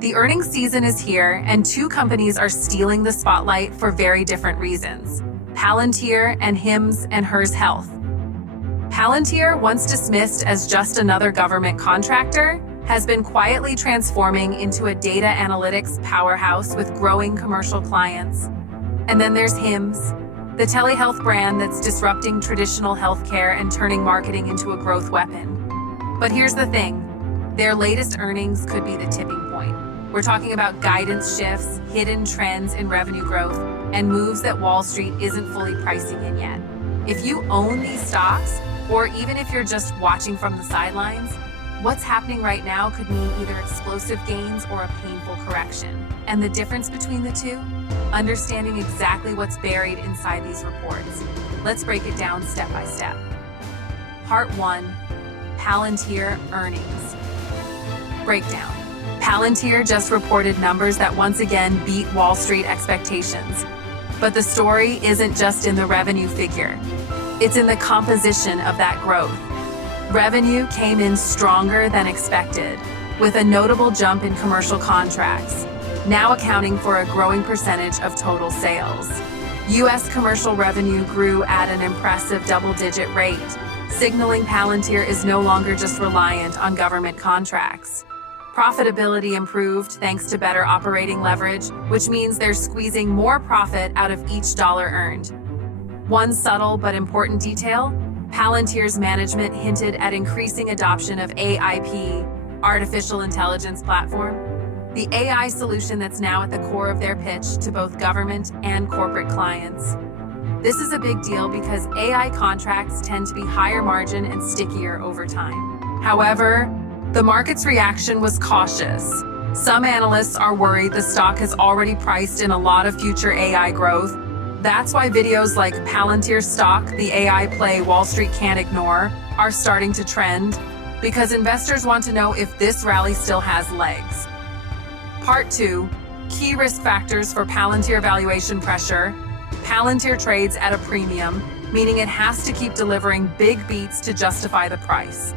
The earnings season is here, and two companies are stealing the spotlight for very different reasons: Palantir and Hims and Hers Health. Palantir, once dismissed as just another government contractor, has been quietly transforming into a data analytics powerhouse with growing commercial clients. And then there's Hims, the telehealth brand that's disrupting traditional healthcare and turning marketing into a growth weapon. But here's the thing, their latest earnings could be the tipping point. We're talking about guidance shifts, hidden trends in revenue growth, and moves that Wall Street isn't fully pricing in yet. If you own these stocks, or even if you're just watching from the sidelines, what's happening right now could mean either explosive gains or a painful correction. And the difference between the two? Understanding exactly what's buried inside these reports. Let's break it down step by step. Part 1, Palantir earnings. Breakdown. Palantir just reported numbers that once again beat Wall Street expectations. But the story isn't just in the revenue figure. It's in the composition of that growth. Revenue came in stronger than expected, with a notable jump in commercial contracts, now accounting for a growing percentage of total sales. U.S. commercial revenue grew at an impressive double-digit rate, signaling Palantir is no longer just reliant on government contracts. Profitability improved thanks to better operating leverage, which means they're squeezing more profit out of each dollar earned. One subtle but important detail, Palantir's management hinted at increasing adoption of AIP, artificial intelligence platform, the AI solution that's now at the core of their pitch to both government and corporate clients. This is a big deal because AI contracts tend to be higher margin and stickier over time. However, the market's reaction was cautious. Some analysts are worried the stock has already priced in a lot of future AI growth. That's why videos like Palantir stock, the AI play Wall Street can't ignore, are starting to trend, because investors want to know if this rally still has legs. Part 2, key risk factors for Palantir valuation pressure. Palantir trades at a premium, meaning it has to keep delivering big beats to justify the price.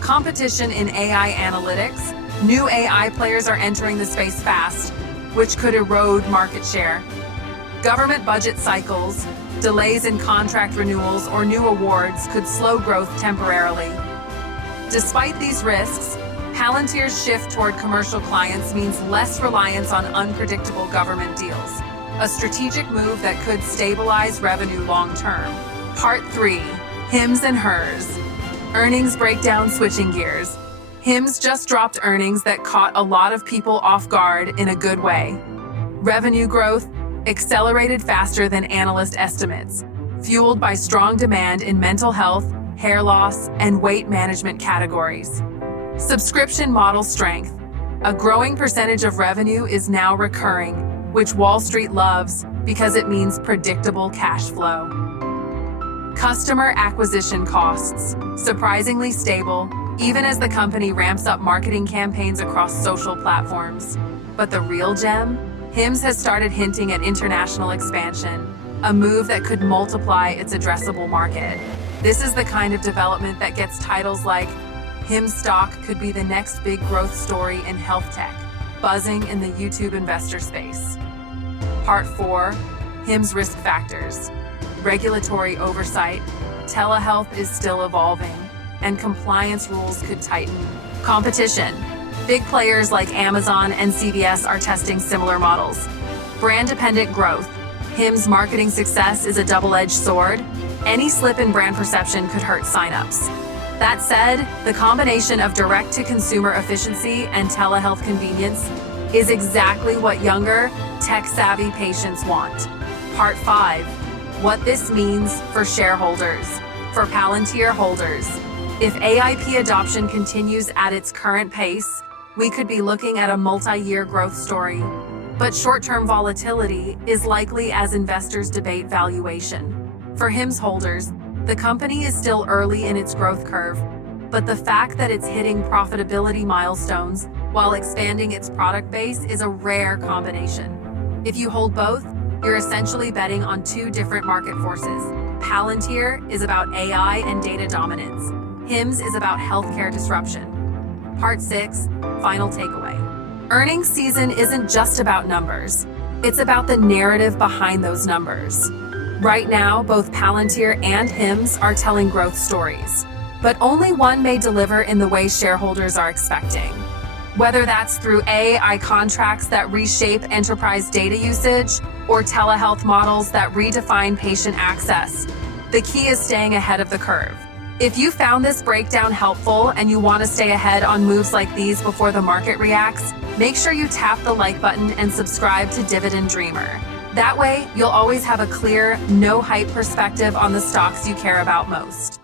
Competition in AI analytics. New AI players are entering the space fast, which could erode market share. Government budget cycles, delays in contract renewals, or new awards could slow growth temporarily. Despite these risks, Palantir's shift toward commercial clients means less reliance on unpredictable government deals, a strategic move that could stabilize revenue long-term. Part 3, Hims and Hers. Earnings breakdown. Switching gears. Hims just dropped earnings that caught a lot of people off guard in a good way. Revenue growth accelerated faster than analyst estimates, fueled by strong demand in mental health, hair loss, and weight management categories. Subscription model strength. A growing percentage of revenue is now recurring, which Wall Street loves because it means predictable cash flow. Customer acquisition costs, surprisingly stable, even as the company ramps up marketing campaigns across social platforms. But the real gem? Hims has started hinting at international expansion, a move that could multiply its addressable market. This is the kind of development that gets titles like Hims stock could be the next big growth story in health tech, buzzing in the YouTube investor space. Part 4, Hims risk factors. Regulatory oversight. Telehealth is still evolving, and compliance rules could tighten. Competition. Big players like Amazon and CVS are testing similar models. Brand-dependent growth. Hims' marketing success is a double-edged sword. Any slip in brand perception could hurt signups. That said, the combination of direct-to-consumer efficiency and telehealth convenience is exactly what younger, tech-savvy patients want. Part 5. What this means for shareholders. For Palantir holders, if AIP adoption continues at its current pace, we could be looking at a multi-year growth story. But short-term volatility is likely as investors debate valuation. For Hims holders, the company is still early in its growth curve, but the fact that it's hitting profitability milestones while expanding its product base is a rare combination. If you hold both, you're essentially betting on two different market forces. Palantir is about AI and data dominance. Hims is about healthcare disruption. Part 6, final takeaway. Earnings season isn't just about numbers. It's about the narrative behind those numbers. Right now, both Palantir and HIMSS are telling growth stories, but only one may deliver in the way shareholders are expecting. Whether that's through AI contracts that reshape enterprise data usage or telehealth models that redefine patient access, the key is staying ahead of the curve. If you found this breakdown helpful and you want to stay ahead on moves like these before the market reacts, make sure you tap the like button and subscribe to Dividend Dreamer. That way, you'll always have a clear, no-hype perspective on the stocks you care about most.